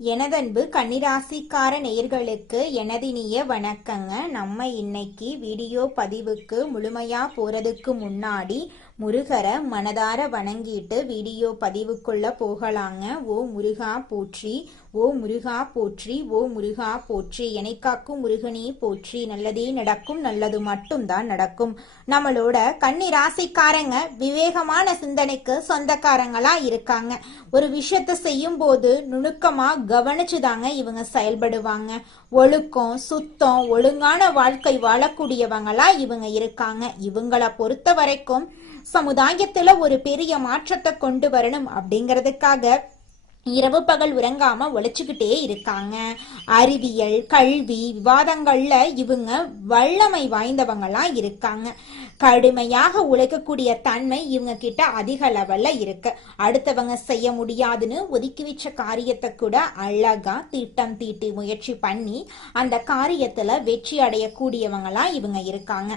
எனதன்பு கன்னிராசிக்கார நேயர்களுக்கு எனதினிய வணக்கங்க. நம்ம இன்னைக்கு வீடியோ பதிவுக்கு முழுமையா போறதுக்கு முன்னாடி முருகரை மனதார வணங்கிட்டு வீடியோ பதிவுக்குள்ள போகலாங்க. ஓ முருகா போற்றி, ஓ முருகா போற்றி, ஓ முருகா போற்றி, எனைக்காக்கும் முருகனே போற்றி. நல்லதே நடக்கும், நல்லது மட்டும்தான் நடக்கும். நம்மளோட கன்னி ராசிக்காரங்க விவேகமான சிந்தனைக்கு சொந்தக்காரங்களா இருக்காங்க. ஒரு விஷயத்த செய்யும் போது நுணுக்கமா கவனிச்சுதாங்க இவங்க செயல்படுவாங்க. ஒழுக்கம், சுத்தம், ஒழுங்கான வாழ்க்கை வாழக்கூடியவங்களா இவங்க இருக்காங்க. இவங்கள பொறுத்த வரைக்கும் சமுதாயத்துல ஒரு பெரிய மாற்றத்தை கொண்டு வரணும் அப்படிங்கிறதுக்காக இரவு பகல் உறங்காம உழைச்சுக்கிட்டே இருக்காங்க. அறிவியல், கல்வி, விவாதங்கள்ல இவங்க வல்லமை வாய்ந்தவங்களா இருக்காங்க. கடுமையாக உழைக்கக்கூடிய தன்மை இவங்க கிட்ட அதிக லெவல்ல இருக்கு. அடுத்தவங்க செய்ய முடியாதுன்னு ஒதுக்கி வச்ச காரியத்தை கூட அழகா திட்டம் தீட்டி முயற்சி பண்ணி அந்த காரியத்துல வெற்றி அடையக்கூடியவங்களா இவங்க இருக்காங்க.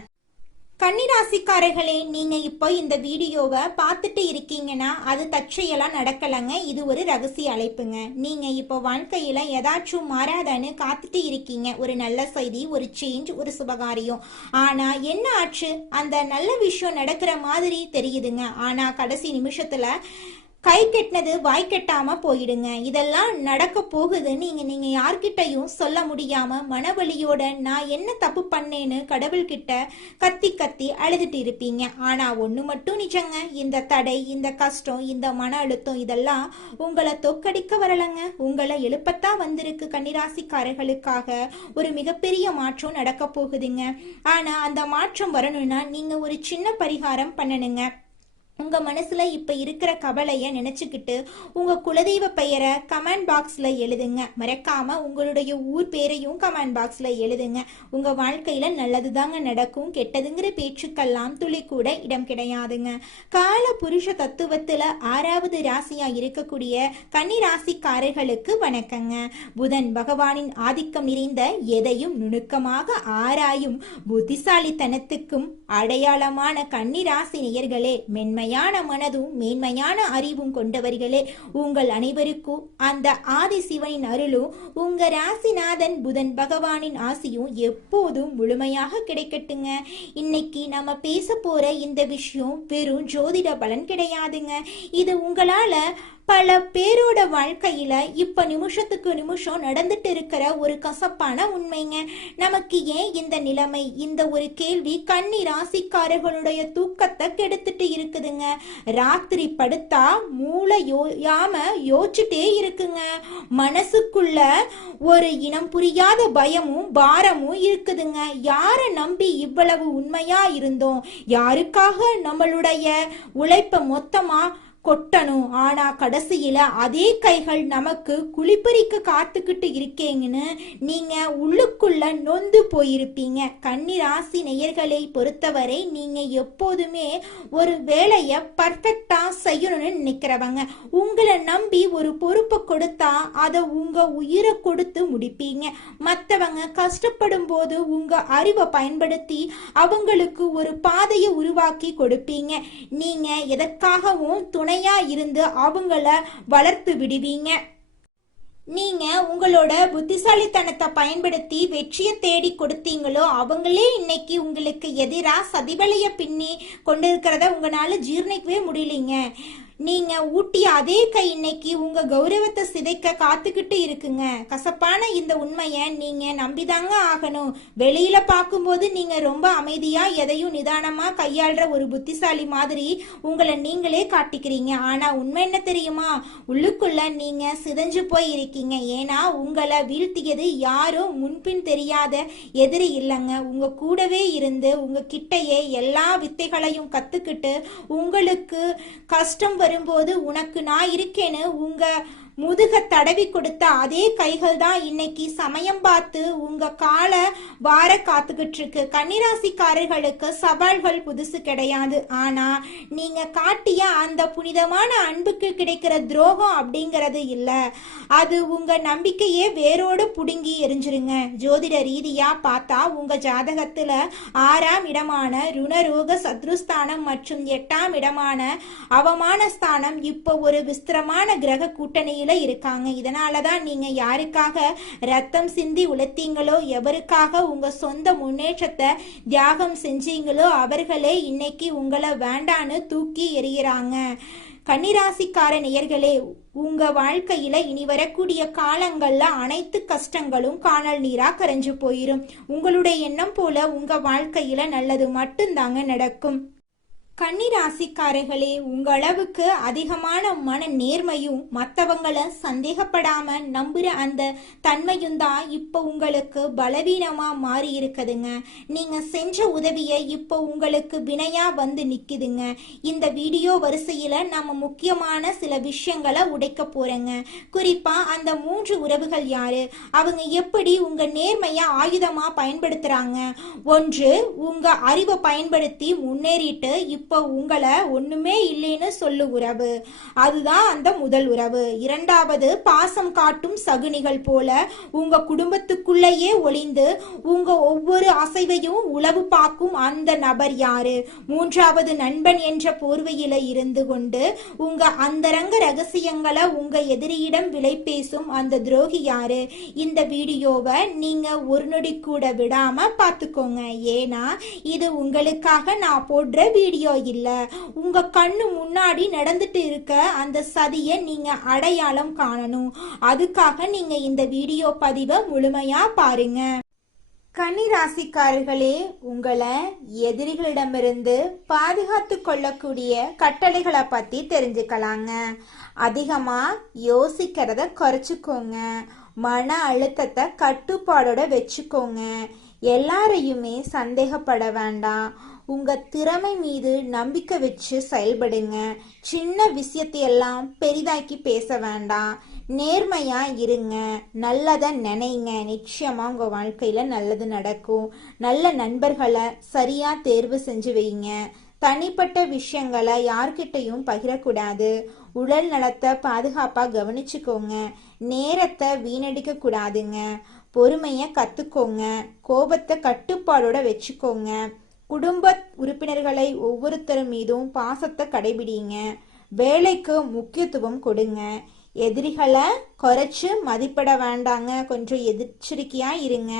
கன்னிராசிக்காரர்களே, நீங்க இப்போ இந்த வீடியோவை பார்த்துட்டு இருக்கீங்கன்னா அது தற்செயலா நடக்கலங்க. இது ஒரு ரகசிய அழைப்புங்க. நீங்க இப்போ வாழ்க்கையில ஏதாச்சும் மாறாதன்னு காத்துட்டு இருக்கீங்க. ஒரு நல்ல செய்தி, ஒரு சேஞ்ச், ஒரு சுபகாரியம். ஆனா என்ன ஆச்சு? அந்த நல்ல விஷயம் நடக்கிற மாதிரி தெரியுதுங்க. ஆனா கடைசி நிமிஷத்துல கை கெட்டினது வாய் கெட்டாம போயிடுங்க. இதெல்லாம் நடக்க போகுதுன்னு நீங்க யார்கிட்டையும் சொல்ல முடியாம மனவலியோட நான் என்ன தப்பு பண்ணேன்னு கடவுள்கிட்ட கத்தி கத்தி அழுதுட்டு இருப்பீங்க. ஆனா ஒண்ணு மட்டும் நிஜங்க, இந்த தடை, இந்த கஷ்டம், இந்த மன அழுத்தம் இதெல்லாம் உங்களை தோக்கடிக்க வரலங்க, உங்களை எழுப்பத்தான் வந்திருக்கு. கன்னிராசிக்காரர்களுக்காக ஒரு மிகப்பெரிய மாற்றம் நடக்க போகுதுங்க. ஆனா அந்த மாற்றம் வரணும்னா நீங்க ஒரு சின்ன பரிகாரம் பண்ணணுங்க. உங்க மனசுல இப்ப இருக்கிற கவலைய நினைச்சுக்கிட்டு உங்க குலதெய்வ பெயரை கமெண்ட் பாக்ஸ்ல எழுதுங்க. மறக்காம உங்களுடைய ஊர் பேரையும் கமெண்ட் பாக்ஸ்ல எழுதுங்க. உங்க வாழ்க்கையில நல்லதுதாங்க நடக்கும். கெட்டதுங்கிற பேச்சுக்கெல்லாம் துளி கூட இடம் கிடையாதுங்க. கால புருஷ தத்துவத்துல 6வது ராசியா இருக்கக்கூடிய கன்னி ராசிக்காரர்களுக்கு வணக்கங்க. புதன் பகவானின் ஆதிக்கம் நிறைந்த எதையும் நுணுக்கமாக ஆராயும் புத்திசாலித்தனத்துக்கும் அடையாளமான கன்னி ராசி நேயர்களே, மென்மையான மனதும் மேன்மையான அறிவும் கொண்டவர்களே, உங்கள் அனைவருக்கும் அந்த ஆதி சிவனின் அருளும் உங்க ராசிநாதன் புதன் பகவானின் ஆசியும் எப்போதும் முழுமையாக கிடைக்கட்டுங்க. இன்னைக்கு நம்ம பேச போற இந்த விஷயம் வெறும் ஜோதிட பலன் கிடையாதுங்க. இது உங்களால பல பேரோட வாழ்க்கையில இப்ப நிமிஷத்துக்கு நிமிஷம் நடந்துட்டு இருக்கிற ஒரு கசப்பான உண்மைங்க. நமக்கு ஏன் இந்த நிலைமை? இந்த ஒரு கேள்வி கன்னி ராசிக்காரர்களுடைய தூக்கத்தை கெடுத்துட்டு இருக்குதுங்க. ராத்திரி படுத்தா மூளை யோசிச்சுட்டே இருக்குங்க. மனசுக்குள்ள ஒரு இனம் புரியாத பயமும் பாரமும் இருக்குதுங்க. யார நம்பி இவ்வளவு உண்மையா இருந்தோம்? யாருக்காக நம்மளுடைய உழைப்ப மொத்தமா கொட்டணும்? ஆனா கடைசியில அதே கைகள் நமக்கு குளிப்பறிக்க காத்துக்கிட்டு இருக்கீங்கன்னு நீங்க உள்ளுக்குள்ள நொந்து போயிருப்பீங்க. கன்னி ராசி நேயர்களை பொறுத்தவரை நீங்க எப்போதுமே ஒரு வேலைய பர்ஃபெக்டா செய்யணும்னு நினைக்கிறவங்க. உங்களை நம்பி ஒரு பொறுப்பை கொடுத்தா அதை உங்க உயிரை கொடுத்து முடிப்பீங்க. மற்றவங்க கஷ்டப்படும் போது உங்க அறிவை பயன்படுத்தி அவங்களுக்கு ஒரு பாதையை உருவாக்கி கொடுப்பீங்க. நீங்க எதற்காகவும் துணை இருந்து அவங்கள வளர்த்து விடுவீங்க. நீங்க உங்களோட புத்திசாலித்தனத்தை பயன்படுத்தி வெற்றியை தேடி கொடுத்தீங்களோ அவங்களே இன்னைக்கு உங்களுக்கு எதிரா சதிவலைய பின்னி கொண்டிருக்கிறத உங்களால ஜீர்ணிக்கவே முடியலீங்க. நீங்க ஊட்டிய அதே கை இன்னைக்கு உங்க கௌரவத்தை சிதைக்க காத்துக்கிட்டு இருக்குங்க. கசப்பான இந்த உண்மைய நீங்க நம்பிதாங்க ஆகணும். வெளியில பார்க்கும்போது நீங்க ரொம்ப அமைதியா எதையும் நிதானமா கையாள்ற ஒரு புத்திசாலி மாதிரி உங்களை நீங்களே காட்டிக்கிறீங்க. ஆனா உண்மை என்ன தெரியுமா? உள்ளுக்குள்ள நீங்க சிதைஞ்சு போய் இருக்கீங்க. ஏன்னா உங்களை வீழ்த்தியது யாரோ முன்பின் தெரியாத எதிரி இல்லைங்க. உங்க கூடவே இருந்து உங்க கிட்டையே எல்லா வித்தைகளையும் கத்துக்கிட்டு உங்களுக்கு கஷ்டம் வரும்போது உனக்கு நான் இருக்கேன்னு உங்க முதுக தடவி கொடுத்த அதே கைகள் தான் இன்னைக்கு சமயம் பார்த்து உங்க கால வார காத்துக்கிட்டு இருக்கு. கன்னிராசிக்காரர்களுக்கு சவால்கள் புதுசு கிடையாது. ஆனா நீங்க காட்டிய அந்த புனிதமான அன்புக்கு கிடைக்கிற துரோகம் அப்படிங்கிறது இல்ல. அது உங்க நம்பிக்கையே வேரோடு புடுங்கி எரிஞ்சிருங்க. ஜோதிட ரீதியா பார்த்தா உங்க ஜாதகத்துல 6ஆம் இடமான ருணரோக சத்ருஸ்தானம் மற்றும் 8ஆம் இடமான அவமான ஸ்தானம் இப்போ ஒரு விஸ்திரமான கிரக கூட்டணியில் நிலைமையில இருக்காங்க. இதனாலதான் நீங்க யாருக்காக ரத்தம் சிந்தி உழைத்தீங்களோ, எவருக்காக உங்க சொந்த முன்னேற்றத்தை தியாகம் செஞ்சீங்களோ, அவர்களே இன்னைக்கு உங்களை வேண்டான்னு தூக்கி எறிகிறாங்க. கன்னிராசிக்கார நேயர்களே, உங்க வாழ்க்கையில இனி வரக்கூடிய காலங்கள்ல அனைத்து கஷ்டங்களும் காணல் நீரா கரைஞ்சு போயிரும். உங்களுடைய எண்ணம் போல உங்க வாழ்க்கையில நல்லது மட்டும்தாங்க நடக்கும். கன்னிராசிக்காரர்களே, உங்க அளவுக்கு அதிகமான மன நேர்மையும் மற்றவங்களை சந்தேகப்படாம நம்புற அந்த தன்மையும் தான் இப்போ உங்களுக்கு பலவீனமா மாறி இருக்குதுங்க. நீங்க செஞ்ச உதவியை இப்போ உங்களுக்கு வினையா வந்து நிக்குதுங்க. இந்த வீடியோ வரிசையில நம்ம முக்கியமான சில விஷயங்களை உடைக்க போறேங்க. குறிப்பா அந்த 3 உறவுகள் யாரு, அவங்க எப்படி உங்க நேர்மைய ஆயுதமா பயன்படுத்துறாங்க. 1, உங்க அறிவை பயன்படுத்தி முன்னேறிட்டு இப்போ உங்களை ஒண்ணுமே இல்லைன்னு சொல்லு உறவு, அதுதான் அந்த முதல் உறவு. 2வது, பாசம் காட்டும் சகுனிகள் போல உங்க குடும்பத்துக்குள்ளேயே ஒளிந்து உங்க ஒவ்வொரு அசைவையும் உளவு பார்க்கும் அந்த நபர் யாரு. 3வது, நண்பன் என்ற போர்வையில இருந்து கொண்டு உங்க அந்தரங்க ரகசியங்களை உங்க எதிரியிடம் விலை பேசும் அந்த துரோகி யாரு. இந்த வீடியோவை நீங்க ஒரு நொடி கூட விடாம பார்த்துக்கோங்க. ஏன்னா இது உங்களுக்காக நான் போடுற வீடியோ இல்ல, உங்க கண்ணு முன்னாடி நடந்துட்டு இருக்க அந்த சதியை நீங்க அடையாளம் காணணும். அதுக்காக நீங்க இந்த வீடியோ பதிவை முழுமையா பாருங்க. கன்னிராசிக்காரர்களே, உங்களை எதிரிகளிடமிருந்து பாதுகாத்து கொள்ளக்கூடிய கட்டளைகளை பத்தி தெரிஞ்சுக்கலாங்க. அதிகமா யோசிக்கிறத குறைச்சுக்கோங்க. மன அழுத்தத்தை கட்டுப்பாடோட வச்சுக்கோங்க. எல்லாரையுமே சந்தேகப்பட வேண்டாம். உங்க திறமை மீது நம்பிக்கை வச்சு செயல்படுங்க. சின்ன விஷயத்தையெல்லாம் பெரிதாக்கி பேச வேண்டாம். நேர்மையா இருங்க. நல்லதை நினைங்க. நிச்சயமா உங்க வாழ்க்கையில நல்லது நடக்கும். நல்ல நண்பர்களை சரியா தேர்வு செஞ்சு வைங்க. தனிப்பட்ட விஷயங்களை யார்கிட்டையும் பகிரக்கூடாது. உடல் நலத்தை பாதுகாப்பா கவனிச்சுக்கோங்க. நேரத்தை வீணடிக்க கூடாதுங்க. பொறுமைய கத்துக்கோங்க. கோபத்தை கட்டுப்பாடோட வச்சுக்கோங்க. குடும்ப உறுப்பினர்களை ஒவ்வொருத்தரும் மீதும் பாசத்தை கடைபிடிங்க. வேலைக்கு முக்கியத்துவம் கொடுங்க. எதிரிகளை குறைச்சு மதிப்பிட வேண்டாங்க. கொஞ்சம் எச்சரிக்கையா இருங்க.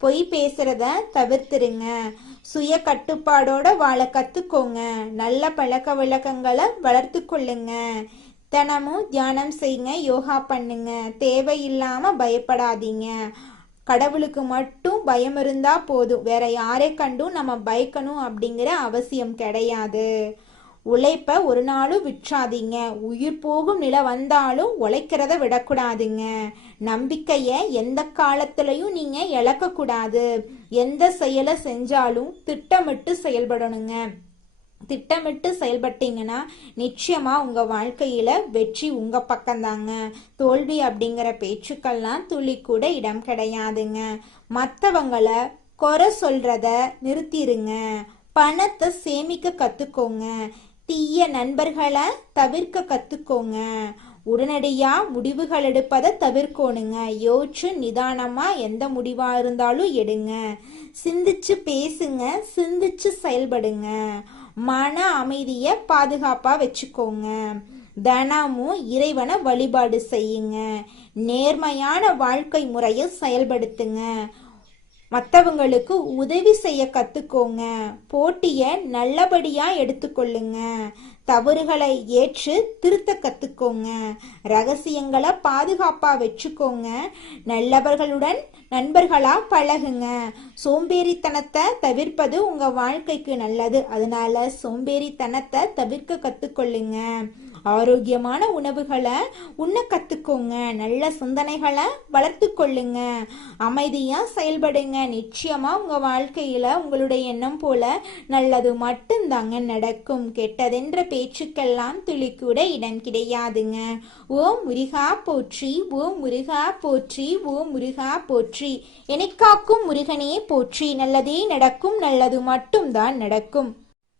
பொய் பேசுறத தவிர்த்துருங்க. சுய கட்டுப்பாடோட வாழ கத்துக்கோங்க. நல்ல பழக்க வழக்கங்களை வளர்த்து கொள்ளுங்க. தினமும் தியானம் செய்யுங்க. யோகா பண்ணுங்க. தேவையில்லாம பயப்படாதீங்க. கடவுளுக்கு மட்டும் பயம் இருந்தா போதும். வேற யாரை கண்டும் நம்ம பயக்கணும் அப்படிங்கிற அவசியம் கிடையாது. உழைப்ப ஒரு நாளும் விற்றாதீங்க. உயிர் போகும் நிலை வந்தாலும் உழைக்கிறத விடக்கூடாதுங்க. நம்பிக்கைய எந்த காலத்திலையும் நீங்க இழக்க கூடாது. எந்த செயலை செஞ்சாலும் திட்டமிட்டு செயல்படணுங்க. திட்டமிட்டு செயல்பட்டீங்கன்னா நிச்சயமா உங்க வாழ்க்கையில வெற்றி உங்க பக்கம்தாங்க. தோல்வி அப்படிங்கிற பேச்சுக்கள்லாம் துளி கூட இடம் கிடையாதுங்க. மற்றவங்களை குறை சொல்றத நிறுத்திருங்க. பணத்தை சேமிக்க கத்துக்கோங்க. தீய நண்பர்களை தவிர்க்க கத்துக்கோங்க. உடனடியா முடிவுகள் எடுப்பதை தவிர்க்கணுங்க. யோசிச்சு நிதானமா எந்த முடிவா இருந்தாலும் எடுங்க. சிந்திச்சு பேசுங்க. சிந்திச்சு செயல்படுங்க. மன அமைதியை பாதுகாப்பா வச்சுக்கோங்க. தினமும் இறைவனை வழிபாடு செய்யுங்க. நேர்மையான வாழ்க்கை முறையை செயல்படுத்துங்க. மற்றவங்களுக்கு உதவி செய்ய கத்துக்கோங்க. போட்டிய நல்லபடியா எடுத்துக்கொள்ளுங்க. தவறுகளை ஏற்று திருத்த கத்துக்கோங்க. ரகசியங்களை பாதுகாப்பா வச்சுக்கோங்க. நல்லவர்களுடன் நண்பர்களா பழகுங்க. சோம்பேறித்தனத்தை தவிர்ப்பது உங்க வாழ்க்கைக்கு நல்லது. அதனால சோம்பேறித்தனத்தை தவிர்க்க கத்துக்கொள்ளுங்க. ஆரோக்கியமான உணவுகளை உண்ண கத்துக்கோங்க. நல்ல சிந்தனைகளை வளர்த்து கொள்ளுங்க. அமைதியா செயல்படுங்க. நிச்சயமா உங்க வாழ்க்கையில உங்களுடைய எண்ணம் போல நல்லது மட்டும்தாங்க நடக்கும். கெட்டதென்ற பேச்சுக்கெல்லாம் துளி கூட இடம் கிடையாதுங்க. ஓம் முருகா போற்றி, ஓம் முருகா போற்றி, ஓம் முருகா போற்றி. எனக்காக்கும் முருகனே போற்றி. நல்லதே நடக்கும். நல்லது மட்டும்தான் நடக்கும்.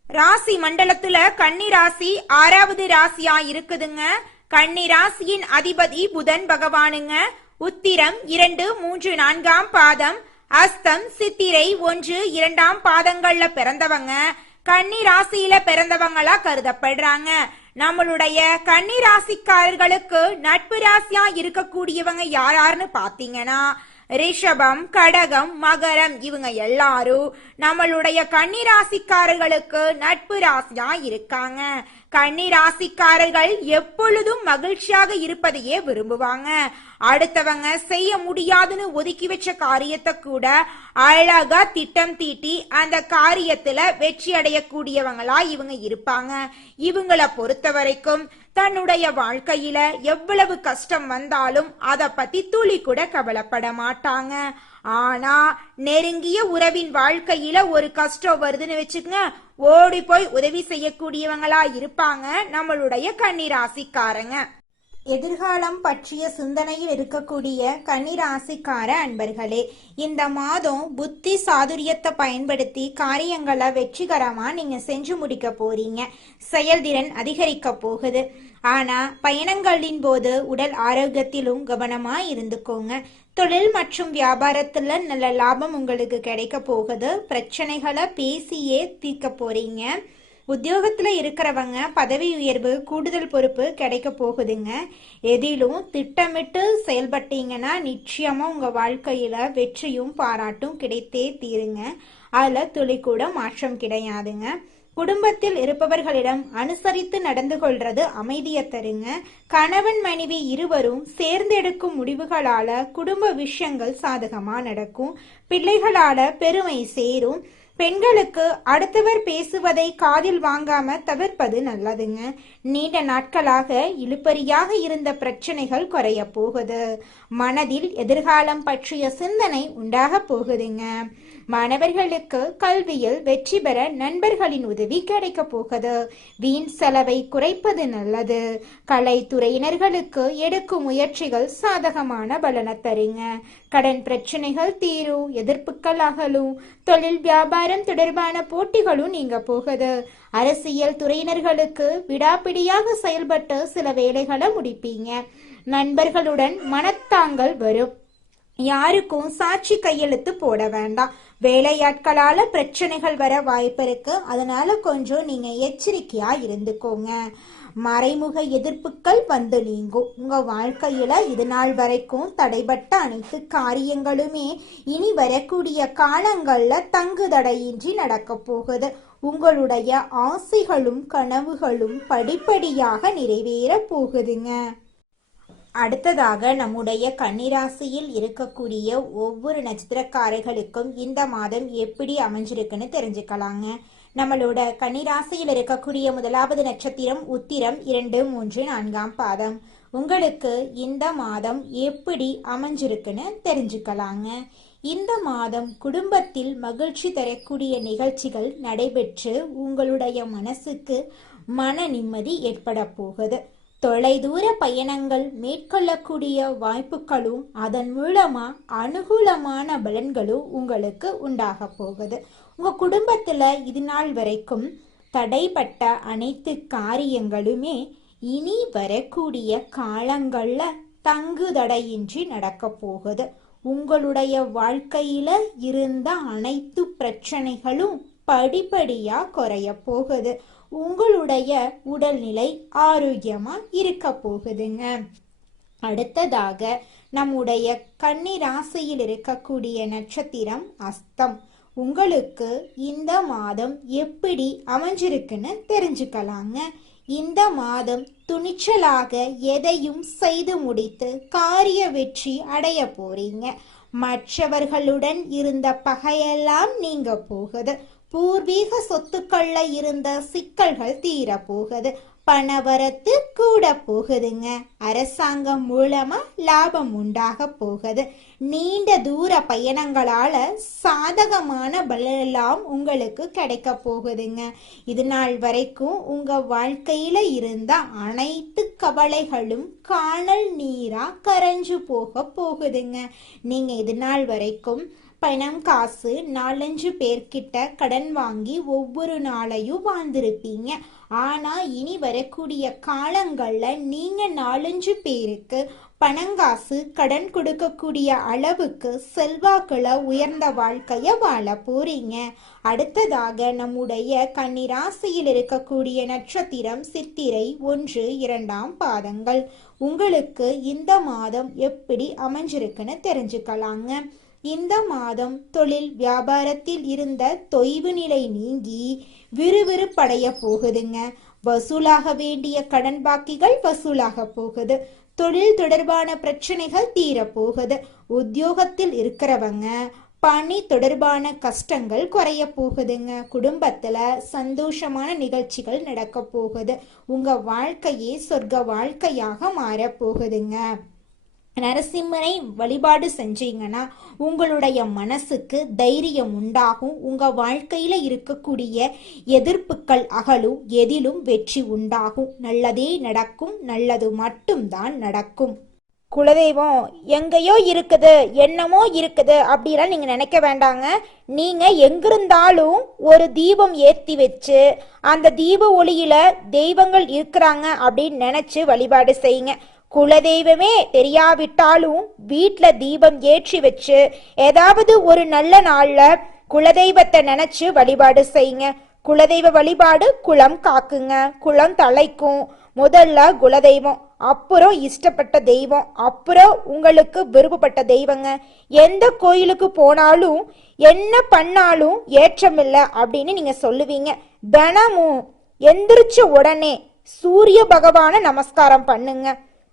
ராசி மண்டலத்துல கன்னி ராசி 6வது ராசியா இருக்குதுங்க. கன்னி ராசியின் அதிபதி புதன் பகவானுங்க. உத்திரம் 2, 3, 4ஆம் பாதம், அஸ்தம், சித்திரை 1, 2ஆம் பாதங்கள்ல பிறந்தவங்க கன்னி ராசியில பிறந்தவங்களா கருதப்படுறாங்க. நம்மளுடைய கன்னி ராசிக்காரர்களுக்கு நட்பு ராசியா இருக்கக்கூடியவங்க யாருன்னு பாத்தீங்கன்னா ரிஷபம், கடகம், மகரம் இவங்க எல்லாரும் நம்மளுடைய கன்னி ராசிக்காரர்களுக்கு நட்பு ராசியா இருக்காங்க. கன்னி ராசிக்காரர்கள் எப்பொழுதும் மகிழ்ச்சியாக இருப்பதையே விரும்புவாங்க. அடுத்தவங்க செய்ய முடியாதுன்னு ஒதுக்கி வச்ச காரியத்தை கூட அழகா திட்டம் தீட்டி அந்த காரியத்துல வெற்றி அடையக்கூடியவங்களா இவங்க இருப்பாங்க. இவங்களை பொறுத்த வரைக்கும் தன்னுடைய வாழ்க்கையில எவ்வளவு கஷ்டம் வந்தாலும் அத பத்தி துளி கூட கவலைப்பட மாட்டாங்க. ஆனா நெருங்கிய உறவின் வாழ்க்கையில ஒரு கஷ்டம் வருதுன்னு வச்சுக்கங்க, ஓடி போய் உதவி செய்யக்கூடியவங்களா இருப்பாங்க நம்மளுடைய கன்னி ராசிக்காரங்க. எதிர்காலம் பற்றிய சிந்தனையில் இருக்கக்கூடிய கன்னிராசிக்கார அன்பர்களே, இந்த மாதம் புத்தி சாதுரியத்தை பயன்படுத்தி காரியங்களை வெற்றிகரமா நீங்க செஞ்சு முடிக்க போறீங்க. செயல்திறன் அதிகரிக்க போகுது. ஆனா பயணங்களின் போது உடல் ஆரோக்கியத்திலும் கவனமா இருந்துக்கோங்க. தொழில் மற்றும் வியாபாரத்துல நல்ல லாபம் உங்களுக்கு கிடைக்க போகுது. பிரச்சனைகளை பேசியே தீர்க்க போறீங்க. உத்தியோகத்துல இருக்கிறவங்க பதவி உயர்வு, கூடுதல் பொறுப்பு கிடைக்க போகுதுங்க. எதிலும் திட்டமிட்டு செயல்பட்டீங்கன்னா நிச்சயமா உங்க வாழ்க்கையில வெற்றியும் பாராட்டும் கிடைத்தே தீருங்க. அதுல துளி கூட மாற்றம் கிடையாதுங்க. குடும்பத்தில் இருப்பவர்களிடம் அனுசரித்து நடந்து கொள்றது அமைதியை தருங்க. கணவன் மனைவி இருவரும் சேர்ந்தெடுக்கும் முடிவுகளால குடும்ப விஷயங்கள் சாதகமா நடக்கும். பிள்ளைகளால பெருமை சேரும். பெண்களுக்கு அடுத்தவர் பேசுவதை காதில் வாங்காம தவிர்ப்பது நல்லதுங்க. நீண்ட நாட்களாக இழுபறியாக இருந்த பிரச்சனைகள் குறைய போகுது. மனதில் எதிர்காலம் பற்றிய சிந்தனை உண்டாக போகுதுங்க. மாணவர்களுக்கு கல்வியில் வெற்றி பெற நண்பர்களின் உதவி கிடைக்க போகுது. வீண் செலவை குறைப்பது நல்லது. கலைத்துறையினர்களுக்கு எடுக்கும் முயற்சிகள் சாதகமான பலனை தருங்க. கடன் பிரச்சனைகள் தீரும். எதிர்ப்புகள் அகலும். தொழில் வியாபாரம் தொடர்பான போட்டிகளும் நீங்க போகுது. அரசியல் துறையினர்களுக்கு விடாப்பிடியாக செயல்பட்டு சில வேலைகளை முடிப்பீங்க. நண்பர்களுடன் மனத்தாங்கள் வரும். யாருக்கும் சாட்சி கையெழுத்து போட வேண்டாம். வேலையாட்களால பிரச்சனைகள் வர வாய்ப்பு இருக்கு. அதனால கொஞ்சம் நீங்க எச்சரிக்கையா இருந்துக்கோங்க. மறைமுக எதிர்ப்புகள் வந்து நீங்கும். உங்க வாழ்க்கையில இது நாள் வரைக்கும் தடைபட்ட அனைத்து காரியங்களுமே இனி வரக்கூடிய காலங்கள்ல தங்கு தடையின்றி நடக்க போகுது. உங்களுடைய ஆசைகளும் கனவுகளும் படிப்படியாக நிறைவேற போகுதுங்க. அடுத்ததாக நம்முடைய கன்னிராசியில் இருக்கக்கூடிய ஒவ்வொரு நட்சத்திரக்காரர்களுக்கும் இந்த மாதம் எப்படி அமைஞ்சிருக்குன்னு தெரிஞ்சுக்கலாங்க. நம்மளோட கன்னிராசியில் இருக்கக்கூடிய முதலாவது நட்சத்திரம் உத்திரம் 2, 3, 4 பாதம். உங்களுக்கு இந்த மாதம் எப்படி அமைஞ்சிருக்குன்னு தெரிஞ்சுக்கலாங்க. இந்த மாதம் குடும்பத்தில் மகிழ்ச்சி தரக்கூடிய நிகழ்ச்சிகள் நடைபெற்று உங்களுடைய மனசுக்கு மன நிம்மதி ஏற்பட போகுது. தொலைதூர பயணங்கள் மேற்கொள்ளக்கூடிய வாய்ப்புகளும் அதன் மூலமா அனுகூலமான பலன்களும் உங்களுக்கு உண்டாக போகுது. உங்க குடும்பத்துல இது நாள் வரைக்கும் தடைப்பட்ட அனைத்து காரியங்களுமே இனி வரக்கூடிய காலங்கள்ல தங்கு தடையின்றி நடக்க போகுது. உங்களுடைய வாழ்க்கையில இருந்த அனைத்து பிரச்சனைகளும் படிப்படியா குறைய போகுது. உங்களுடைய உடல்நிலை ஆரோக்கியமா இருக்க போகுதுங்க. அடுத்ததாக நம்முடைய கன்னி ராசியில் இருக்கக்கூடிய நட்சத்திரம் அஸ்தம். உங்களுக்கு இந்த மாதம் எப்படி அமைஞ்சிருக்குன்னு தெரிஞ்சுக்கலாங்க. இந்த மாதம் துணிச்சலாக எதையும் செய்து முடித்து காரிய வெற்றி அடைய போறீங்க. மற்றவர்களுடன் இருந்த பகையெல்லாம் நீங்க போகுது. பூர்வீக சொத்துக்கள்ல இருந்த சிக்கல்கள் தீர போகுது. பணவரத்து கூட போகுதுங்க. அரசாங்கம் மூலமா லாபம் உண்டாக போகுது. நீண்ட தூர பயணங்களால சாதகமான பலனெல்லாம் உங்களுக்கு கிடைக்க போகுதுங்க. இது நாள் வரைக்கும் உங்க வாழ்க்கையில இருந்த அனைத்து கவலைகளும் காணல் நீரா கரைஞ்சு போக போகுதுங்க. நீங்க இது நாள் வரைக்கும் பணம் காசு 4-5 பேர்கிட்ட கடன் வாங்கி ஒவ்வொரு நாளையும் வாழ்ந்திருப்பீங்க. ஆனா இனி வரக்கூடிய காலங்கள்ல நீங்க 4-5 பேருக்கு பணங்காசு கடன் கொடுக்கக்கூடிய அளவுக்கு செல்வாக்குல உயர்ந்த வாழ்க்கைய வாழ போறீங்க. அடுத்ததாக நம்முடைய கன்னிராசியில் இருக்கக்கூடிய நட்சத்திரம் சித்திரை 1, 2ஆம் பாதங்கள். உங்களுக்கு இந்த மாதம் எப்படி அமைஞ்சிருக்குன்னு தெரிஞ்சுக்கலாங்க. இந்த மாதம் தொழில் வியாபாரத்தில் இருந்த தொய்வு நிலை நீங்கி விறுவிறுப்படைய போகுதுங்க. வசூலாக வேண்டிய கடன் பாக்கிகள் வசூலாக போகுது. தொழில் தொடர்பான பிரச்சனைகள் தீரப்போகுது. உத்தியோகத்தில் இருக்கிறவங்க பணி தொடர்பான கஷ்டங்கள் குறைய போகுதுங்க. குடும்பத்துல சந்தோஷமான நிகழ்ச்சிகள் நடக்க போகுது. உங்க வாழ்க்கையே சொர்க்க வாழ்க்கையாக மாறப்போகுதுங்க. நரசிம்மரை வழிபாடு செஞ்சீங்கன்னா உங்களுடைய மனசுக்கு தைரியம் உண்டாகும். உங்க வாழ்க்கையில இருக்கக்கூடிய எதிர்ப்புகள் அகலும். எதிலும் வெற்றி உண்டாகும். நல்லதே நடக்கும். நல்லது மட்டும்தான் நடக்கும். குலதெய்வம் எங்கேயோ இருக்குது, என்னமோ இருக்குது அப்படிலாம் நீங்க நினைக்க வேண்டாங்க. நீங்க எங்கிருந்தாலும் ஒரு தீபம் ஏற்றி வச்சு அந்த தீப ஒளியில தெய்வங்கள் இருக்கிறாங்க அப்படின்னு நினைச்சு வழிபாடு செய்யுங்க. குலதெய்வமே தெரியாவிட்டாலும் வீட்டுல தீபம் ஏற்றி வச்சு ஏதாவது ஒரு நல்ல நாள்ல குலதெய்வத்தை நினைச்சு வழிபாடு செய்யுங்க. குலதெய்வ வழிபாடு குலம் காக்குங்க, குலம் தலைக்கும். முதல்ல குலதெய்வம், அப்புறம் இஷ்டப்பட்ட தெய்வம், அப்புறம் உங்களுக்கு விருப்பப்பட்ட தெய்வங்க. எந்த கோயிலுக்கு போனாலும் என்ன பண்ணாலும் ஏற்றமில்லை அப்படின்னு நீங்க சொல்லுவீங்க. தினமும் எந்திரிச்ச உடனே சூரிய பகவான நமஸ்காரம் பண்ணுங்க.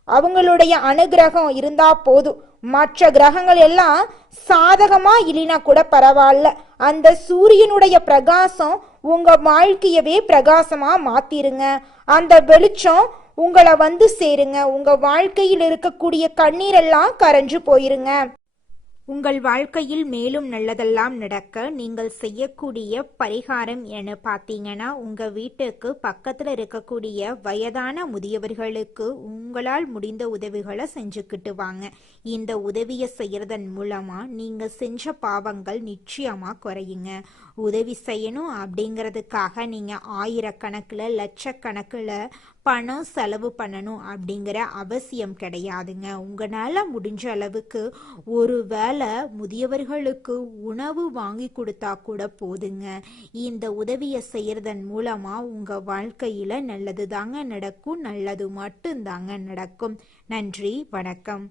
அவங்களுடைய அனுகிரகம் இருந்தா போதும். மற்ற கிரகங்கள் எல்லாம் சாதகமா இல்லைனா கூட பரவாயில்ல. அந்த சூரியனுடைய பிரகாசம் உங்க வாழ்க்கையவே பிரகாசமா மாத்திருங்க. அந்த வெளிச்சம் உங்களை வந்து சேருங்க. உங்க வாழ்க்கையில் இருக்கக்கூடிய கண்ணீரெல்லாம் கரைஞ்சு போயிருங்க. உங்கள் வாழ்க்கையில் மேலும் நல்லதெல்லாம் நடக்க நீங்கள் செய்யக்கூடிய பரிகாரம் என பார்த்தீங்கன்னா, உங்கள் வீட்டுக்கு பக்கத்தில் இருக்கக்கூடிய வயதான முதியவர்களுக்கு உங்களால் முடிந்த உதவிகளை செஞ்சுக்கிட்டு வாங்க. இந்த உதவியை செய்யறதன் மூலமாக நீங்கள் செஞ்ச பாவங்கள் நிச்சயமாக குறையுங்க. உதவி செய்யணும் அப்படிங்கிறதுக்காக நீங்கள் ஆயிரக்கணக்கில் லட்சக்கணக்கில் பணம் செலவு பண்ணணும் அப்படிங்கிற அவசியம் கிடையாதுங்க. உங்களால் முடிஞ்ச அளவுக்கு ஒரு வேளை முதியவர்களுக்கு உணவு வாங்கி கொடுத்தா கூட போதுங்க. இந்த உதவியை செய்யறதன் மூலமா உங்க வாழ்க்கையில நல்லது தாங்க நடக்கும். நல்லது மட்டும்தாங்க நடக்கும். நன்றி, வணக்கம்.